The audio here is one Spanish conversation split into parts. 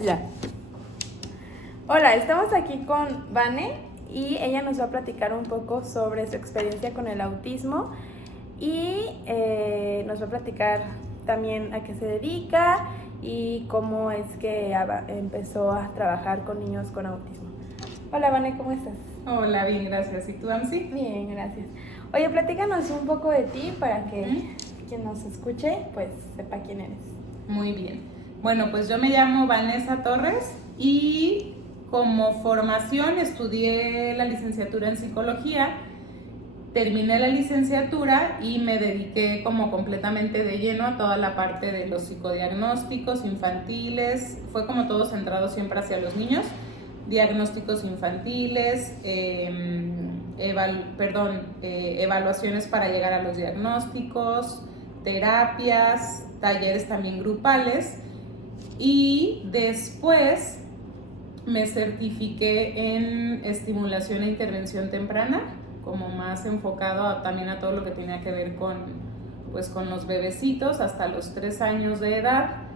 Ya. Hola, estamos aquí con Vane y ella nos va a platicar un poco sobre su experiencia con el autismo y nos va a platicar también a qué se dedica y cómo es que empezó a trabajar con niños con autismo. Hola Vane, ¿cómo estás? Hola, bien, gracias. ¿Y tú, Amsi? Bien, gracias. Oye, platícanos un poco de ti para que quien nos escuche pues sepa quién eres. Muy bien. Bueno, pues yo me llamo Vanessa Torres y como formación estudié la licenciatura en psicología. Terminé la licenciatura y me dediqué como completamente de lleno a toda la parte de los psicodiagnósticos infantiles. Fue como todo centrado siempre hacia los niños. Diagnósticos infantiles, evaluaciones para llegar a los diagnósticos, terapias, talleres también grupales. Y después me certifiqué en estimulación e intervención temprana, como más enfocado también a todo lo que tenía que ver con los bebecitos hasta los 3 años de edad.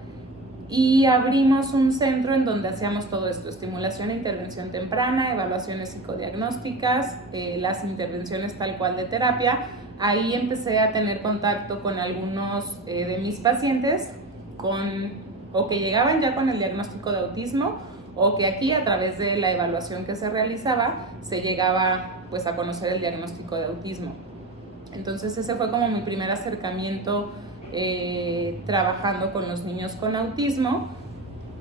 Y abrimos un centro en donde hacíamos todo esto: estimulación e intervención temprana, evaluaciones psicodiagnósticas, las intervenciones tal cual de terapia. Ahí empecé a tener contacto con algunos de mis pacientes o que llegaban ya con el diagnóstico de autismo, o que aquí, a través de la evaluación que se realizaba, se llegaba pues a conocer el diagnóstico de autismo. Entonces ese fue como mi primer acercamiento trabajando con los niños con autismo.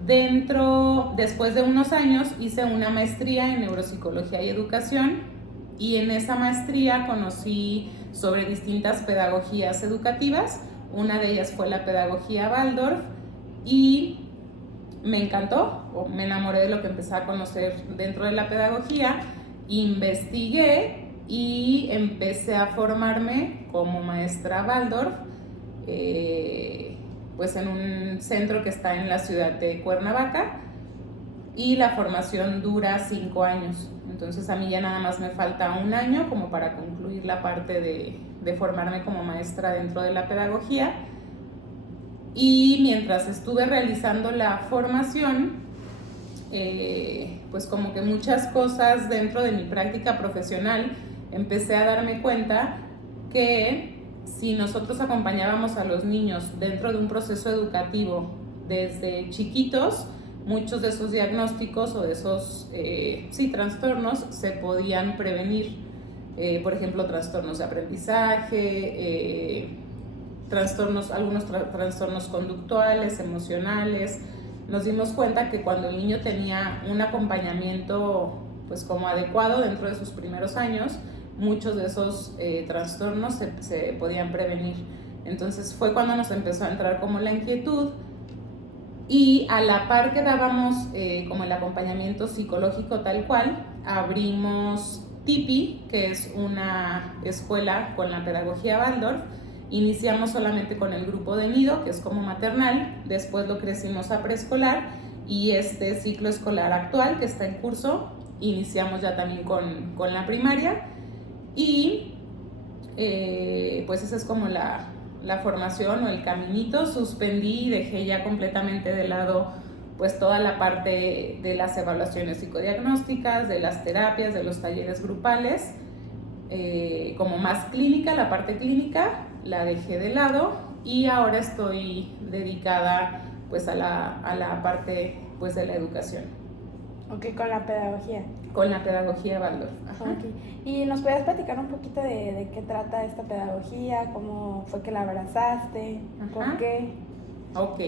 Después de unos años hice una maestría en neuropsicología y educación, y en esa maestría conocí sobre distintas pedagogías educativas. Una de ellas fue la pedagogía Waldorf y me encantó, o me enamoré de lo que empecé a conocer dentro de la pedagogía. Investigué y empecé a formarme como maestra Waldorf, pues en un centro que está en la ciudad de Cuernavaca, y la formación dura 5 años. Entonces a mí ya nada más me falta un año como para concluir la parte de formarme como maestra dentro de la pedagogía. Y mientras estuve realizando la formación, pues como que muchas cosas dentro de mi práctica profesional empecé a darme cuenta que si nosotros acompañábamos a los niños dentro de un proceso educativo desde chiquitos, muchos de esos diagnósticos o de esos trastornos se podían prevenir. Por ejemplo, trastornos de aprendizaje, algunos trastornos conductuales, emocionales. Nos dimos cuenta que cuando el niño tenía un acompañamiento pues como adecuado dentro de sus primeros años, muchos de esos trastornos se podían prevenir. Entonces fue cuando nos empezó a entrar como la inquietud, y a la par que dábamos como el acompañamiento psicológico tal cual, abrimos TIPI, que es una escuela con la pedagogía Waldorf. Iniciamos solamente con el grupo de nido, que es como maternal, después lo crecimos a preescolar, y este ciclo escolar actual que está en curso, iniciamos ya también con la primaria. Y pues esa es como la formación o el caminito. Suspendí y dejé ya completamente de lado pues toda la parte de las evaluaciones psicodiagnósticas, de las terapias, de los talleres grupales. Como más clínica, la parte clínica la dejé de lado, y ahora estoy dedicada pues a la parte pues de la educación. Ok, con la pedagogía. Con la pedagogía Waldorf. Okay. ¿Y nos puedes platicar un poquito de qué trata esta pedagogía? ¿Cómo fue que la abrazaste? ¿Por qué? Ok.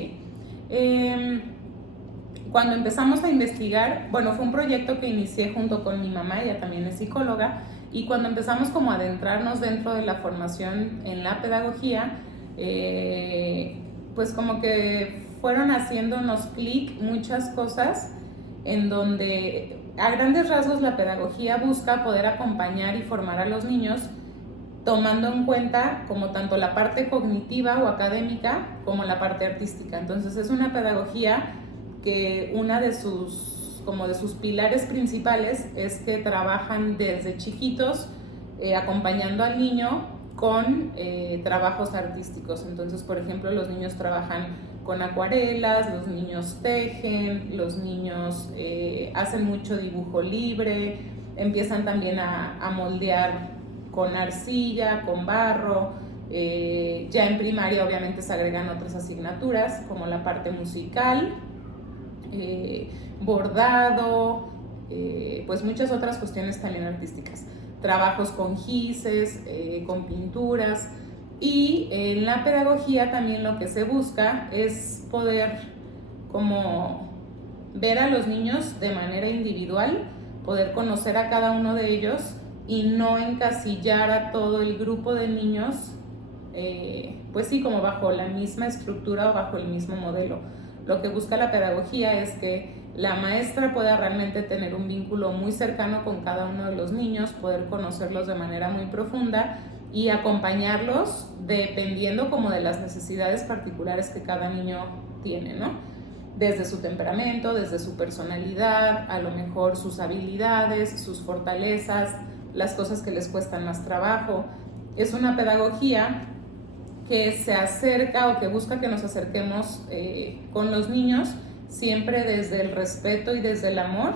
Cuando empezamos a investigar, bueno, fue un proyecto que inicié junto con mi mamá, ella también es psicóloga, y cuando empezamos como a adentrarnos dentro de la formación en la pedagogía, pues como que fueron haciéndonos clic muchas cosas, en donde a grandes rasgos la pedagogía busca poder acompañar y formar a los niños tomando en cuenta como tanto la parte cognitiva o académica como la parte artística. Entonces es una pedagogía que una de sus pilares principales es que trabajan desde chiquitos acompañando al niño con trabajos artísticos. Entonces, por ejemplo, los niños trabajan con acuarelas, los niños tejen, los niños hacen mucho dibujo libre, empiezan también a moldear con arcilla, con barro. Ya en primaria obviamente se agregan otras asignaturas como la parte musical, bordado, pues muchas otras cuestiones también artísticas, trabajos con gises, con pinturas. Y en la pedagogía también lo que se busca es poder como ver a los niños de manera individual, poder conocer a cada uno de ellos y no encasillar a todo el grupo de niños, pues sí, como bajo la misma estructura o bajo el mismo modelo. Lo que busca la pedagogía es que la maestra pueda realmente tener un vínculo muy cercano con cada uno de los niños, poder conocerlos de manera muy profunda y acompañarlos dependiendo como de las necesidades particulares que cada niño tiene, ¿no? Desde su temperamento, desde su personalidad, a lo mejor sus habilidades, sus fortalezas, las cosas que les cuestan más trabajo. Es una pedagogía que se acerca o que busca que nos acerquemos con los niños siempre desde el respeto y desde el amor.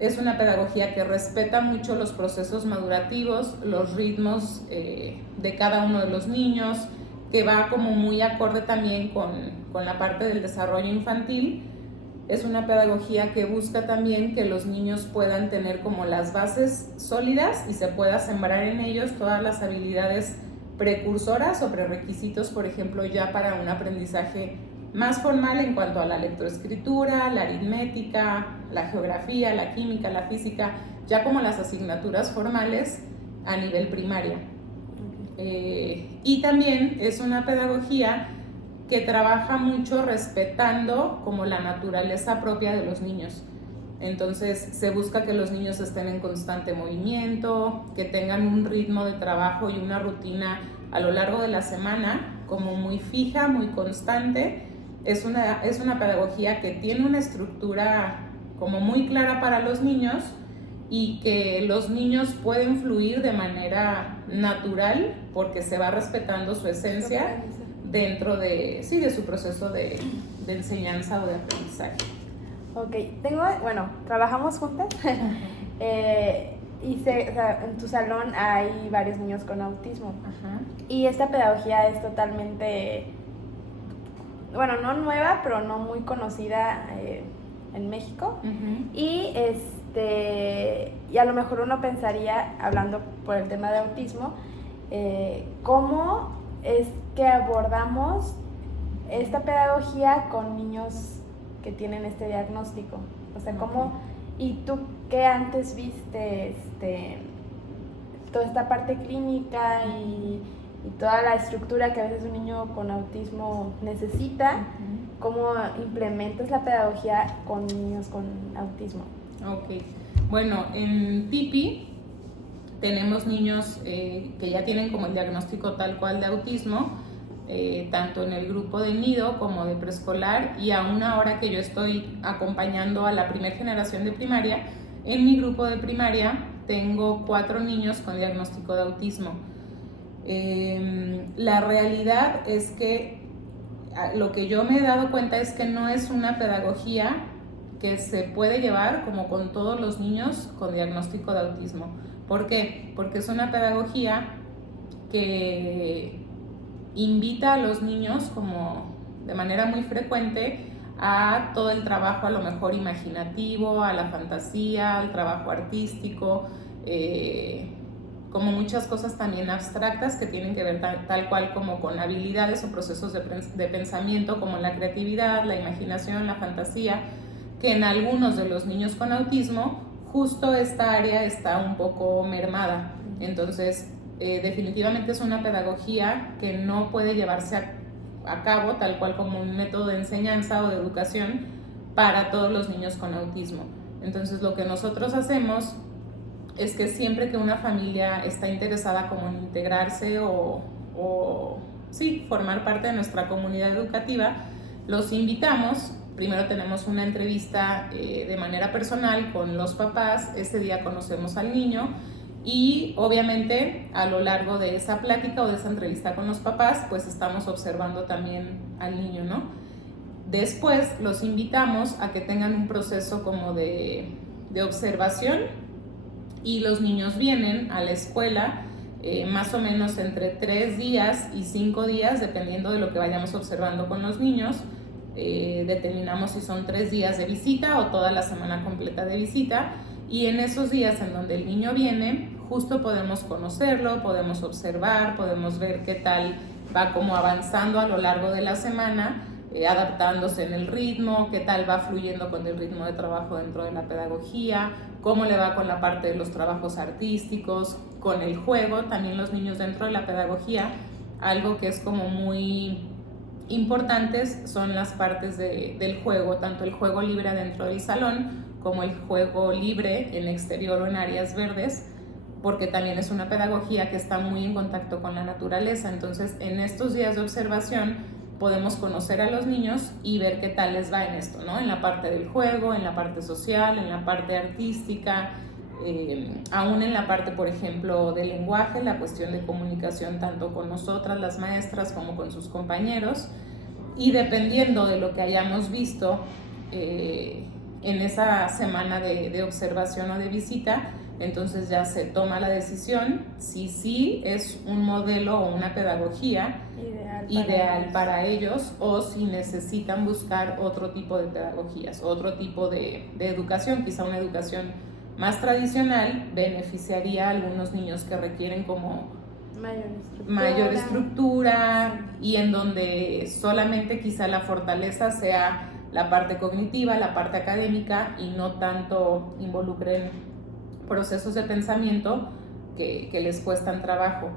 Es una pedagogía que respeta mucho los procesos madurativos, los ritmos de cada uno de los niños, que va como muy acorde también con la parte del desarrollo infantil. Es una pedagogía que busca también que los niños puedan tener como las bases sólidas y se pueda sembrar en ellos todas las habilidades precursoras o prerequisitos, por ejemplo, ya para un aprendizaje más formal en cuanto a la lectoescritura, la aritmética, la geografía, la química, la física, ya como las asignaturas formales a nivel primaria. Y también es una pedagogía que trabaja mucho respetando como la naturaleza propia de los niños. Entonces se busca que los niños estén en constante movimiento, que tengan un ritmo de trabajo y una rutina a lo largo de la semana como muy fija, muy constante. Es una pedagogía que tiene una estructura como muy clara para los niños y que los niños pueden fluir de manera natural porque se va respetando su esencia dentro de su proceso de enseñanza o de aprendizaje. Ok, trabajamos juntas y en tu salón hay varios niños con autismo. Ajá. Y esta pedagogía es totalmente, no nueva, pero no muy conocida en México. Uh-huh. Y a lo mejor uno pensaría, hablando por el tema de autismo, cómo es que abordamos esta pedagogía con niños que tienen este diagnóstico. O sea, cómo, y tú que antes viste toda esta parte clínica y toda la estructura que a veces un niño con autismo necesita, uh-huh, ¿cómo implementas la pedagogía con niños con autismo? Ok, bueno, en Tipi tenemos niños que ya tienen como el diagnóstico tal cual de autismo, tanto en el grupo de nido como de preescolar, y aún ahora que yo estoy acompañando a la primera generación de primaria, en mi grupo de primaria tengo 4 niños con diagnóstico de autismo. La realidad es que lo que yo me he dado cuenta es que no es una pedagogía que se puede llevar como con todos los niños con diagnóstico de autismo. ¿Por qué? Porque es una pedagogía que invita a los niños como de manera muy frecuente a todo el trabajo a lo mejor imaginativo, a la fantasía, al trabajo artístico, como muchas cosas también abstractas que tienen que ver tal cual como con habilidades o procesos de pensamiento como la creatividad, la imaginación, la fantasía, que en algunos de los niños con autismo justo esta área está un poco mermada. Entonces, definitivamente es una pedagogía que no puede llevarse a cabo tal cual como un método de enseñanza o de educación para todos los niños con autismo. Entonces, lo que nosotros hacemos es que siempre que una familia está interesada como en integrarse o formar parte de nuestra comunidad educativa, los invitamos. Primero tenemos una entrevista de manera personal con los papás, ese día conocemos al niño y obviamente a lo largo de esa plática o de esa entrevista con los papás, pues estamos observando también al niño, ¿no? Después los invitamos a que tengan un proceso como de observación, y los niños vienen a la escuela más o menos entre 3 días y 5 días, dependiendo de lo que vayamos observando con los niños. Determinamos si son 3 días de visita o toda la semana completa de visita, y en esos días en donde el niño viene, justo podemos conocerlo, podemos observar, podemos ver qué tal va como avanzando a lo largo de la semana, adaptándose en el ritmo, qué tal va fluyendo con el ritmo de trabajo dentro de la pedagogía, cómo le va con la parte de los trabajos artísticos, con el juego. También los niños dentro de la pedagogía, algo que es como muy importantes son las partes del juego, tanto el juego libre dentro del salón como el juego libre en exterior o en áreas verdes, porque también es una pedagogía que está muy en contacto con la naturaleza. Entonces, en estos días de observación podemos conocer a los niños y ver qué tal les va en esto, ¿no? En la parte del juego, en la parte social, en la parte artística, aún en la parte, por ejemplo, del lenguaje, la cuestión de comunicación tanto con nosotras, las maestras, como con sus compañeros. Y dependiendo de lo que hayamos visto en esa semana de observación o de visita, entonces ya se toma la decisión si sí es un modelo o una pedagogía ideal para ellos, o si necesitan buscar otro tipo de pedagogías, otro tipo de educación, quizá una educación más tradicional beneficiaría a algunos niños que requieren como mayor estructura, y en donde solamente quizá la fortaleza sea la parte cognitiva, la parte académica, y no tanto involucren procesos de pensamiento que les cuestan trabajo.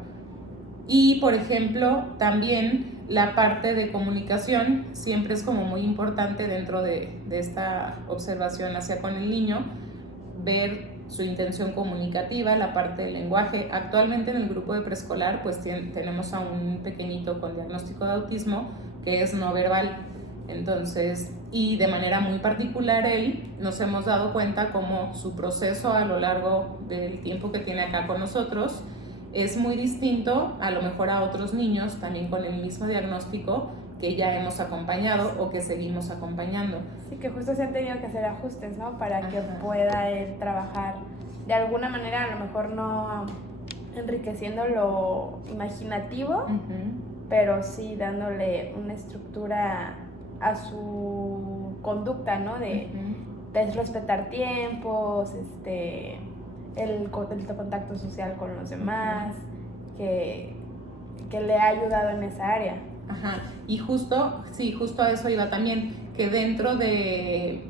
Y por ejemplo, también la parte de comunicación siempre es como muy importante dentro de esta observación hacia con el niño, ver su intención comunicativa, la parte del lenguaje. Actualmente en el grupo de preescolar pues tenemos a un pequeñito con diagnóstico de autismo que es no verbal. Entonces, y de manera muy particular él, nos hemos dado cuenta cómo su proceso a lo largo del tiempo que tiene acá con nosotros es muy distinto a lo mejor a otros niños también con el mismo diagnóstico que ya hemos acompañado o que seguimos acompañando. Sí, que justo se han tenido que hacer ajustes, ¿no? Para que pueda él trabajar de alguna manera, a lo mejor no enriqueciendo lo imaginativo, pero sí dándole una estructura a su conducta, ¿no? De respetar tiempos, el contacto social con los demás, que le ha ayudado en esa área. Ajá, y justo a eso iba también, que dentro de,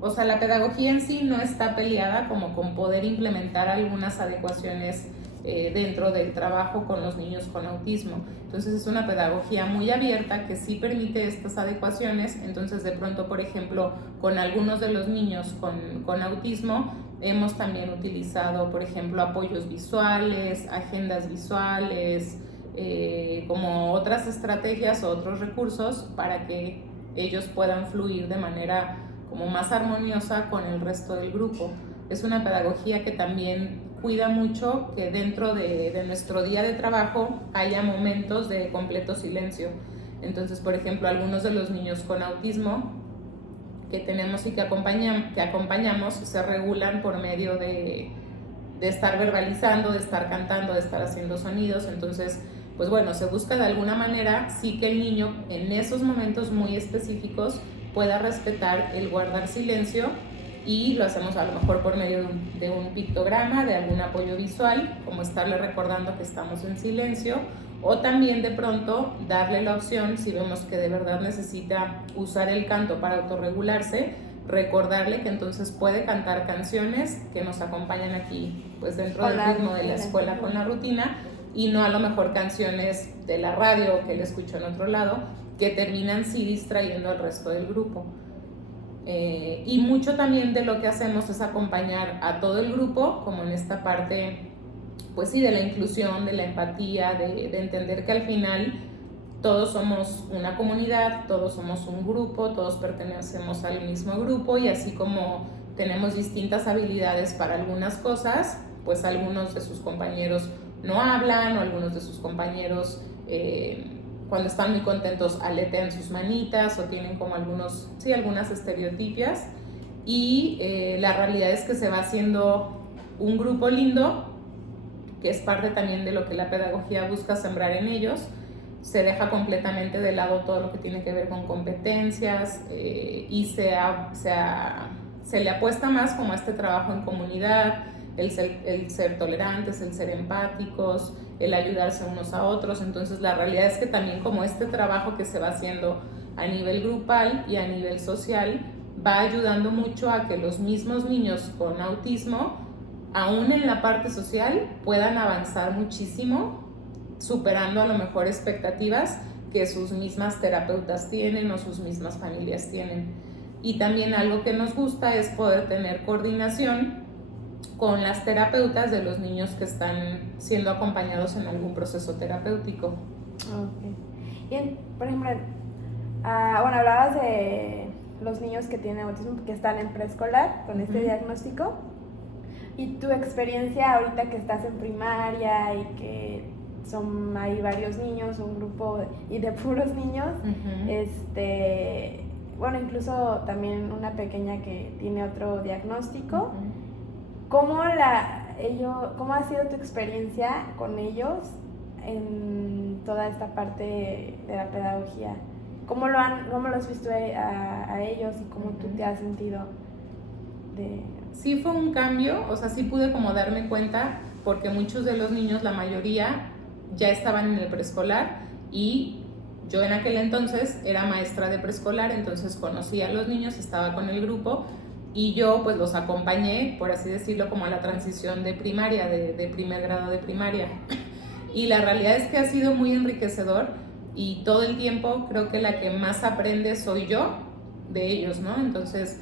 o sea, la pedagogía en sí no está peleada como con poder implementar algunas adecuaciones dentro del trabajo con los niños con autismo. Entonces es una pedagogía muy abierta que sí permite estas adecuaciones. Entonces de pronto, por ejemplo, con algunos de los niños con autismo hemos también utilizado, por ejemplo, apoyos visuales, agendas visuales, como otras estrategias o otros recursos para que ellos puedan fluir de manera como más armoniosa con el resto del grupo. Es una pedagogía que también cuida mucho que dentro de nuestro día de trabajo haya momentos de completo silencio. Entonces, por ejemplo, algunos de los niños con autismo que tenemos y que acompañamos se regulan por medio de estar verbalizando, de estar cantando, de estar haciendo sonidos. Entonces, pues bueno, se busca de alguna manera sí que el niño en esos momentos muy específicos pueda respetar el guardar silencio, y lo hacemos a lo mejor por medio de un pictograma, de algún apoyo visual, como estarle recordando que estamos en silencio, o también de pronto darle la opción, si vemos que de verdad necesita usar el canto para autorregularse, recordarle que entonces puede cantar canciones que nos acompañan aquí, pues dentro del ritmo de la escuela con la rutina, y no a lo mejor canciones de la radio que él escuchó en otro lado, que terminan sí distrayendo al resto del grupo. Y mucho también de lo que hacemos es acompañar a todo el grupo, como en esta parte, pues sí, de la inclusión, de la empatía, de entender que al final todos somos una comunidad, todos somos un grupo, todos pertenecemos al mismo grupo, y así como tenemos distintas habilidades para algunas cosas, pues algunos de sus compañeros no hablan, o algunos de sus compañeros cuando están muy contentos aletean sus manitas o tienen como algunas estereotipias, y la realidad es que se va haciendo un grupo lindo, que es parte también de lo que la pedagogía busca sembrar en ellos. Se deja completamente de lado todo lo que tiene que ver con competencias, y se le apuesta más como a este trabajo en comunidad, el ser tolerantes, el ser empáticos, el ayudarse unos a otros. Entonces la realidad es que también como este trabajo que se va haciendo a nivel grupal y a nivel social va ayudando mucho a que los mismos niños con autismo, aún en la parte social, puedan avanzar muchísimo, superando a lo mejor expectativas que sus mismas terapeutas tienen o sus mismas familias tienen. Y también algo que nos gusta es poder tener coordinación con las terapeutas de los niños que están siendo acompañados en algún proceso terapéutico. Okay. Y por ejemplo, bueno, hablabas de los niños que tienen autismo que están en preescolar con este diagnóstico, y tu experiencia ahorita que estás en primaria y que hay varios niños, un grupo de puros niños, bueno, incluso también una pequeña que tiene otro diagnóstico. ¿Cómo ha sido tu experiencia con ellos en toda esta parte de la pedagogía? ¿Cómo lo has visto a ellos y cómo tú te has sentido Sí fue un cambio, o sea, sí pude como darme cuenta, porque muchos de los niños, la mayoría, ya estaban en el preescolar, y yo en aquel entonces era maestra de preescolar, entonces conocía a los niños, estaba con el grupo, y yo pues los acompañé, por así decirlo, como a la transición de primaria, de primer grado de primaria. Y la realidad es que ha sido muy enriquecedor, y todo el tiempo creo que la que más aprende soy yo de ellos, ¿no? Entonces,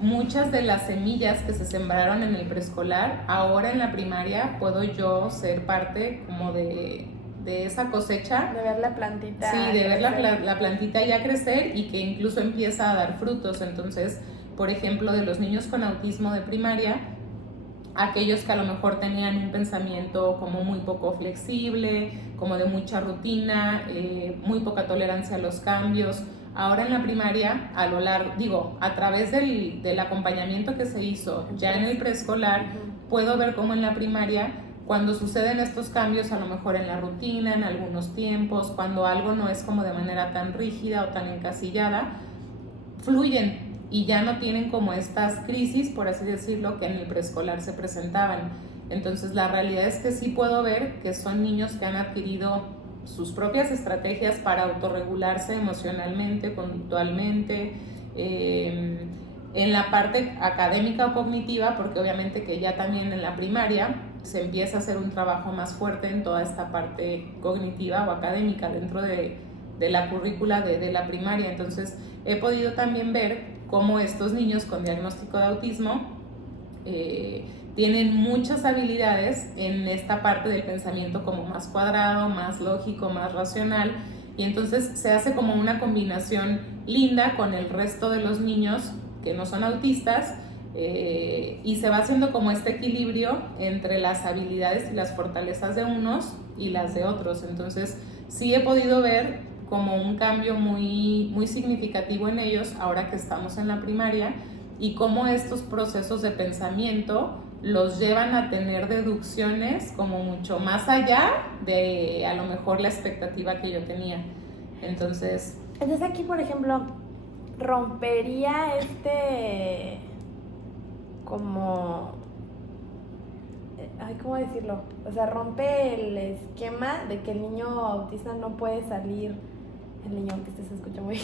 muchas de las semillas que se sembraron en el preescolar, ahora en la primaria puedo yo ser parte como de esa cosecha. De ver la plantita. Sí, de ver la plantita ya crecer y que incluso empieza a dar frutos. Entonces, por ejemplo, de los niños con autismo de primaria, aquellos que a lo mejor tenían un pensamiento como muy poco flexible, como de mucha rutina, muy poca tolerancia a los cambios, ahora en la primaria, a través del acompañamiento que se hizo ya en el preescolar, puedo ver cómo en la primaria, cuando suceden estos cambios, a lo mejor en la rutina, en algunos tiempos, cuando algo no es como de manera tan rígida o tan encasillada, fluyen y ya no tienen como estas crisis, por así decirlo, que en el preescolar se presentaban. Entonces la realidad es que sí puedo ver que son niños que han adquirido sus propias estrategias para autorregularse emocionalmente, conductualmente, en la parte académica o cognitiva, porque obviamente que ya también en la primaria se empieza a hacer un trabajo más fuerte en toda esta parte cognitiva o académica dentro de la currícula de la primaria. Entonces he podido también ver cómo estos niños con diagnóstico de autismo tienen muchas habilidades en esta parte del pensamiento como más cuadrado, más lógico, más racional, y entonces se hace como una combinación linda con el resto de los niños que no son autistas, y se va haciendo como este equilibrio entre las habilidades y las fortalezas de unos y las de otros. Entonces sí he podido ver como un cambio muy, muy significativo en ellos ahora que estamos en la primaria, y cómo estos procesos de pensamiento los llevan a tener deducciones como mucho más allá de a lo mejor la expectativa que yo tenía. Entonces aquí, por ejemplo, rompería como... ¿cómo decirlo? O sea, rompe el esquema de que el niño autista no puede salir. El niño autista se escucha muy...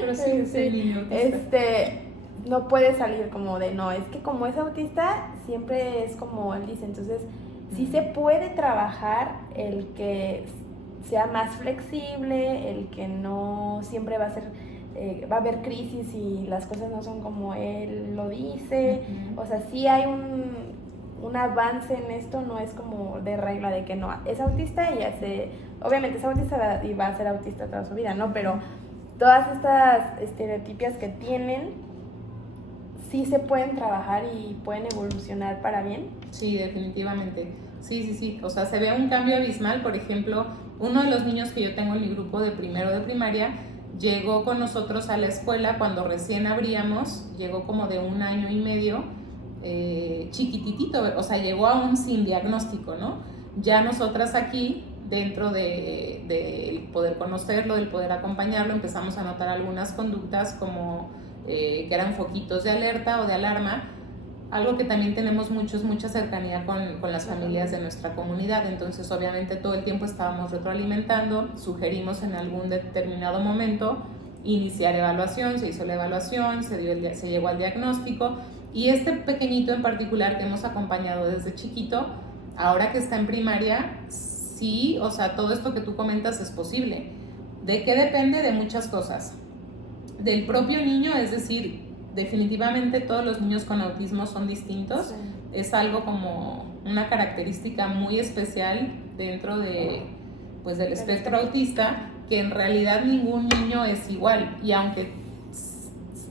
Pero sí, el niño autista. No puede salir como de, no, es que como es autista, siempre es como él dice. Entonces, sí se puede trabajar el que sea más flexible, el que no siempre va a haber crisis y las cosas no son como él lo dice. O sea, sí hay un avance en esto, no es como de regla de que no, es autista y obviamente es autista y va a ser autista toda su vida, ¿no? Pero todas estas estereotipias que tienen sí se pueden trabajar y pueden evolucionar para bien. Sí, definitivamente. Sí. O sea, se ve un cambio abismal. Por ejemplo, uno de los niños que yo tengo en mi grupo de primero de primaria llegó con nosotros a la escuela cuando recién abríamos, llegó como de 1 año y medio, chiquititito, o sea, llegó aún sin diagnóstico, ¿no? Ya nosotras aquí, dentro de poder conocerlo, del poder acompañarlo, empezamos a notar algunas conductas como que eran foquitos de alerta o de alarma. Algo que también tenemos mucha cercanía con las familias de nuestra comunidad, entonces obviamente todo el tiempo estábamos retroalimentando, sugerimos en algún determinado momento iniciar evaluación, se hizo la evaluación, se llegó al diagnóstico, y este pequeñito en particular que hemos acompañado desde chiquito, ahora que está en primaria, sí, o sea, todo esto que tú comentas es posible. ¿De qué depende? De muchas cosas. Del propio niño, es decir, definitivamente todos los niños con autismo son distintos. Sí. Es algo como una característica muy especial dentro pues, del espectro autista, que en realidad ningún niño es igual. Y aunque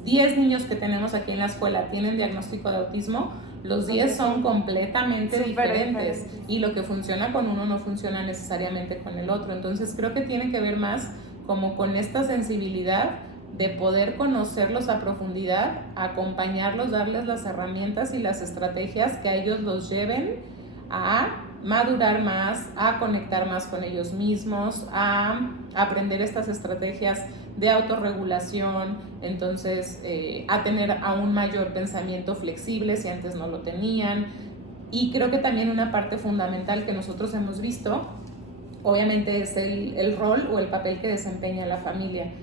10 niños que tenemos aquí en la escuela tienen diagnóstico de autismo, los 10 son completamente diferentes. Y lo que funciona con uno no funciona necesariamente con el otro. Entonces creo que tiene que ver más como con esta sensibilidad de poder conocerlos a profundidad, acompañarlos, darles las herramientas y las estrategias que a ellos los lleven a madurar más, a conectar más con ellos mismos, a aprender estas estrategias de autorregulación, entonces a tener aún mayor pensamiento flexible si antes no lo tenían. Y creo que también una parte fundamental que nosotros hemos visto, obviamente, es el rol o el papel que desempeña la familia.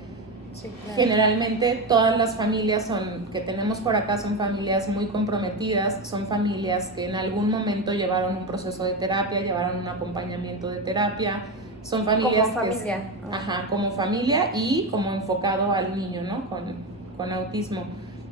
Sí, claro. Generalmente todas las familias que tenemos por acá son familias muy comprometidas, son familias que en algún momento llevaron un proceso de terapia, llevaron un acompañamiento de terapia, son familias como familia. Como familia y como enfocado al niño, ¿no? Con autismo.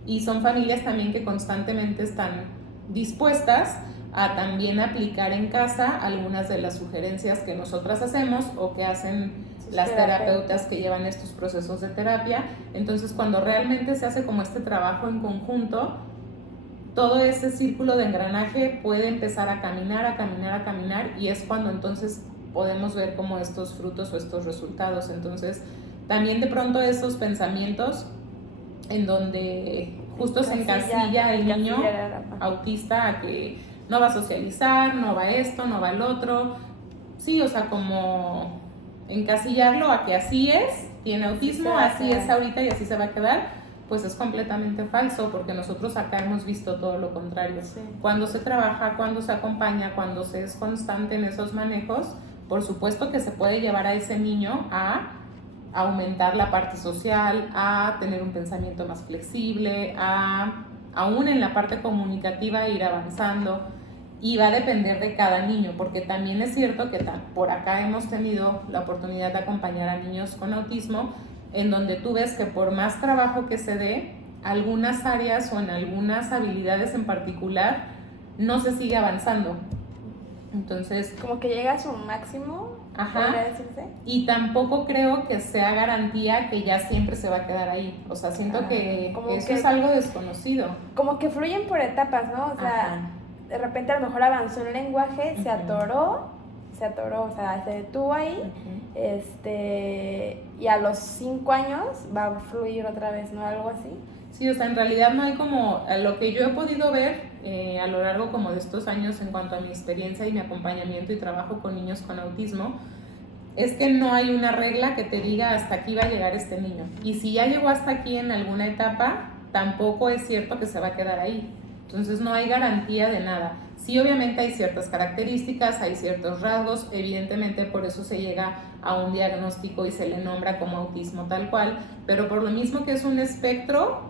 Y son familias también que constantemente están dispuestas a también aplicar en casa algunas de las sugerencias que nosotras hacemos o que hacen las terapeutas que llevan estos procesos de terapia. Entonces, cuando realmente se hace como este trabajo en conjunto, todo ese círculo de engranaje puede empezar a caminar, y es cuando entonces podemos ver como estos frutos o estos resultados. Entonces, también de pronto esos pensamientos en donde justo se encasilla el niño autista a que no va a socializar, no va esto, no va el otro. Sí, o sea, como encasillarlo a que así es, tiene autismo, así es ahorita y así se va a quedar, pues es completamente falso, porque nosotros acá hemos visto todo lo contrario. Sí. Cuando se trabaja, cuando se acompaña, cuando se es constante en esos manejos, por supuesto que se puede llevar a ese niño a aumentar la parte social, a tener un pensamiento más flexible, aún en la parte comunicativa ir avanzando. Y va a depender de cada niño, porque también es cierto que por acá hemos tenido la oportunidad de acompañar a niños con autismo, en donde tú ves que por más trabajo que se dé, algunas áreas o en algunas habilidades en particular no se sigue avanzando. Entonces, como que llega a su máximo, podría decirse. Y tampoco creo que sea garantía que ya siempre se va a quedar ahí. O sea, siento que eso es algo desconocido. Como que fluyen por etapas, ¿no? O sea, de repente a lo mejor avanzó el lenguaje, se atoró, o sea, se detuvo ahí, y a los 5 años va a fluir otra vez, ¿no? Algo así. Sí, o sea, en realidad no hay como, lo que yo he podido ver a lo largo como de estos años en cuanto a mi experiencia y mi acompañamiento y trabajo con niños con autismo, es que no hay una regla que te diga hasta aquí va a llegar este niño. Y si ya llegó hasta aquí en alguna etapa, tampoco es cierto que se va a quedar ahí. Entonces no hay garantía de nada. Sí, obviamente hay ciertas características, hay ciertos rasgos, evidentemente por eso se llega a un diagnóstico y se le nombra como autismo tal cual, pero por lo mismo que es un espectro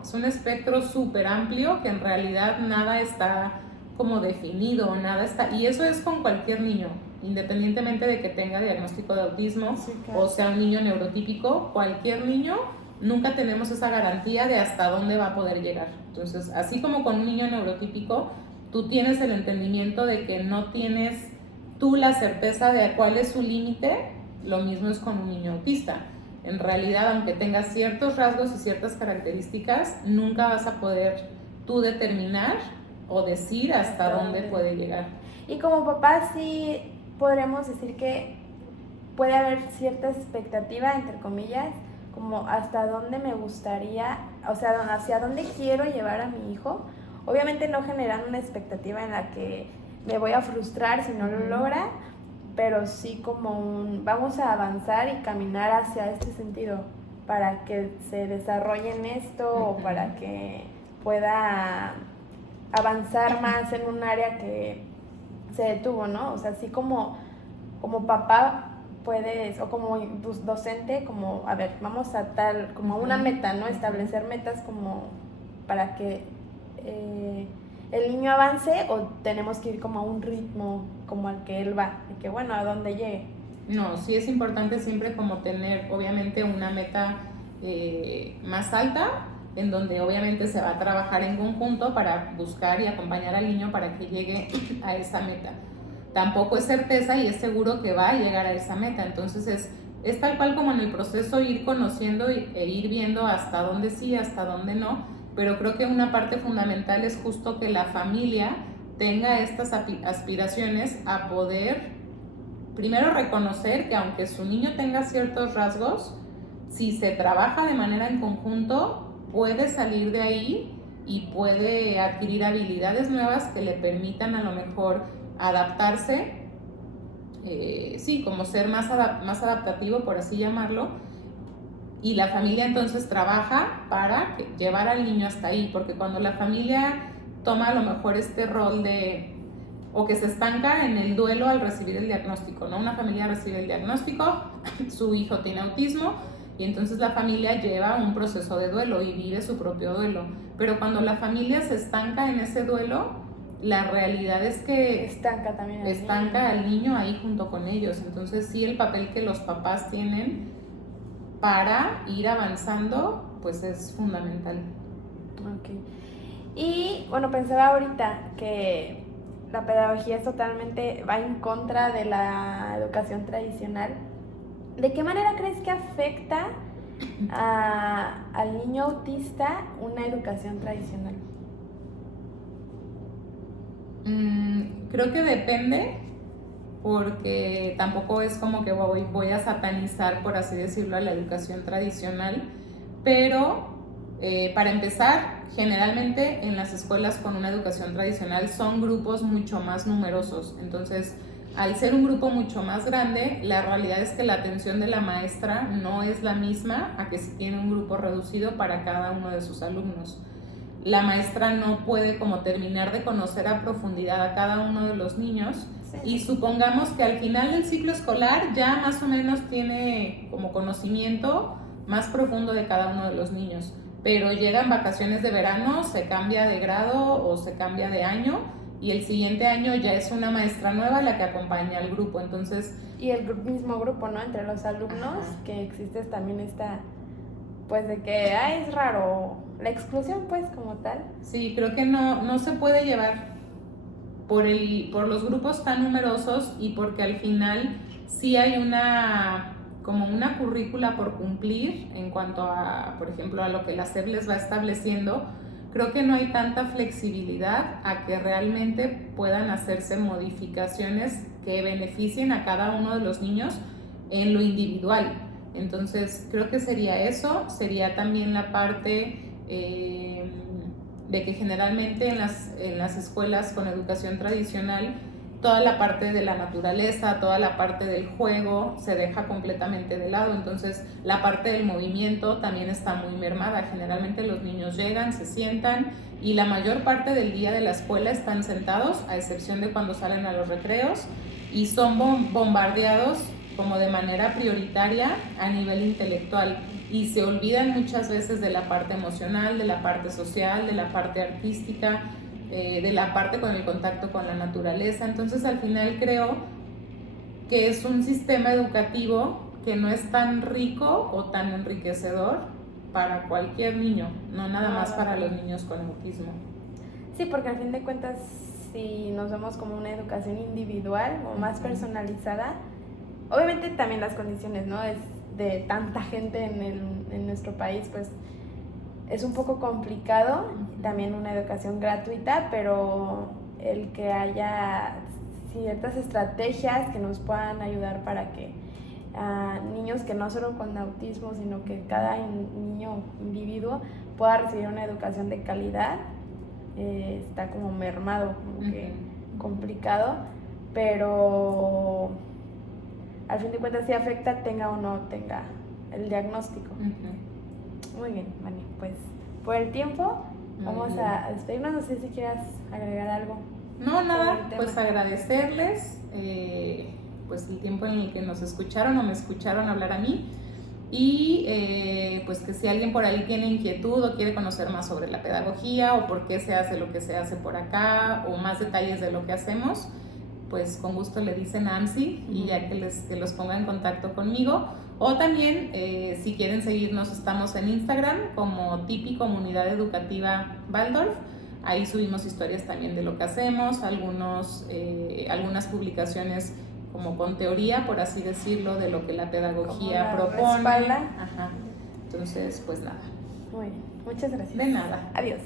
súper amplio, que en realidad nada está como definido, nada está, y eso es con cualquier niño, independientemente de que tenga diagnóstico de autismo, sí, claro, o sea un niño neurotípico, cualquier niño. Nunca tenemos esa garantía de hasta dónde va a poder llegar. Entonces, así como con un niño neurotípico, tú tienes el entendimiento de que no tienes tú la certeza de cuál es su límite, lo mismo es con un niño autista. En realidad, aunque tengas ciertos rasgos y ciertas características, nunca vas a poder tú determinar o decir hasta dónde puede llegar. Y como papás sí podremos decir que puede haber cierta expectativa, entre comillas, como hasta dónde me gustaría, o sea, hacia dónde quiero llevar a mi hijo. Obviamente no generando una expectativa en la que me voy a frustrar si no lo logra, pero sí como vamos a avanzar y caminar hacia este sentido para que se desarrolle en esto o para que pueda avanzar más en un área que se detuvo, ¿no? O sea, así como papá puedes, o como docente, como, a ver, vamos a tal, como una meta, ¿no? Establecer metas como para que el niño avance, o tenemos que ir como a un ritmo como al que él va, y que bueno, a donde llegue. No, sí es importante siempre como tener obviamente una meta más alta, en donde obviamente se va a trabajar en conjunto para buscar y acompañar al niño para que llegue a esa meta. Tampoco es certeza y es seguro que va a llegar a esa meta, entonces es tal cual como en el proceso ir conociendo e ir viendo hasta dónde sí, hasta dónde no, pero creo que una parte fundamental es justo que la familia tenga estas aspiraciones a poder primero reconocer que aunque su niño tenga ciertos rasgos, si se trabaja de manera en conjunto, puede salir de ahí y puede adquirir habilidades nuevas que le permitan a lo mejor adaptarse, sí, como ser más adaptativo, por así llamarlo, y la familia entonces trabaja para llevar al niño hasta ahí, porque cuando la familia toma a lo mejor este rol de, o que se estanca en el duelo al recibir el diagnóstico, ¿no? Una familia recibe el diagnóstico, su hijo tiene autismo, y entonces la familia lleva un proceso de duelo y vive su propio duelo. Pero cuando la familia se estanca en ese duelo, la realidad es que estanca al niño ahí junto con ellos. Entonces sí, el papel que los papás tienen para ir avanzando, pues es fundamental. Ok. Y bueno, pensaba ahorita que la pedagogía es totalmente, va en contra de la educación tradicional. ¿De qué manera crees que afecta al niño autista una educación tradicional? Creo que depende, porque tampoco es como que voy a satanizar, por así decirlo, a la educación tradicional, pero para empezar, generalmente en las escuelas con una educación tradicional son grupos mucho más numerosos, entonces al ser un grupo mucho más grande, la realidad es que la atención de la maestra no es la misma a que si tiene un grupo reducido para cada uno de sus alumnos. La maestra no puede como terminar de conocer a profundidad a cada uno de los niños, sí. Y supongamos que al final del ciclo escolar ya más o menos tiene como conocimiento más profundo de cada uno de los niños, pero llegan vacaciones de verano, se cambia de grado o se cambia de año, y el siguiente año ya es una maestra nueva la que acompaña al grupo, entonces... Y el mismo grupo, ¿no? Entre los alumnos, ajá, que existe también esta, pues de que, es raro, la exclusión, pues, como tal. Sí, creo que no se puede llevar por los grupos tan numerosos, y porque al final sí hay como una currícula por cumplir en cuanto a, por ejemplo, a lo que la SEP les va estableciendo. Creo que no hay tanta flexibilidad a que realmente puedan hacerse modificaciones que beneficien a cada uno de los niños en lo individual. Entonces, creo que sería eso, sería también la parte de que generalmente en las escuelas con educación tradicional, toda la parte de la naturaleza, toda la parte del juego se deja completamente de lado, entonces la parte del movimiento también está muy mermada. Generalmente los niños llegan, se sientan y la mayor parte del día de la escuela están sentados, a excepción de cuando salen a los recreos, y son bombardeados como de manera prioritaria a nivel intelectual, y se olvidan muchas veces de la parte emocional, de la parte social, de la parte artística, de la parte con el contacto con la naturaleza. Entonces al final creo que es un sistema educativo que no es tan rico o tan enriquecedor para cualquier niño, no nada más para los niños con autismo. Sí, porque al fin de cuentas, si nos vemos como una educación individual o más personalizada, obviamente también las condiciones, ¿no? Es de tanta gente en nuestro país, pues es un poco complicado. También una educación gratuita, pero el que haya ciertas estrategias que nos puedan ayudar para que niños que no solo con autismo, sino que cada niño individuo pueda recibir una educación de calidad. Está como mermado, como que complicado, pero al fin de cuentas sí afecta, tenga o no tenga el diagnóstico. Muy bien, Vani, pues por el tiempo vamos a despedirnos. No sé si quieras agregar algo. No, nada, pues agradecerles pues el tiempo en el que nos escucharon o me escucharon hablar a mí, y pues que si alguien por ahí tiene inquietud o quiere conocer más sobre la pedagogía o por qué se hace lo que se hace por acá o más detalles de lo que hacemos, pues con gusto le dicen a AMSI y ya que los ponga en contacto conmigo. O también, si quieren seguirnos, estamos en Instagram como Tipi Comunidad Educativa Waldorf. Ahí subimos historias también de lo que hacemos, algunas publicaciones como con teoría, por así decirlo, de lo que la pedagogía propone. Ajá. Entonces, pues nada. Muy bien, muchas gracias. De nada. Adiós.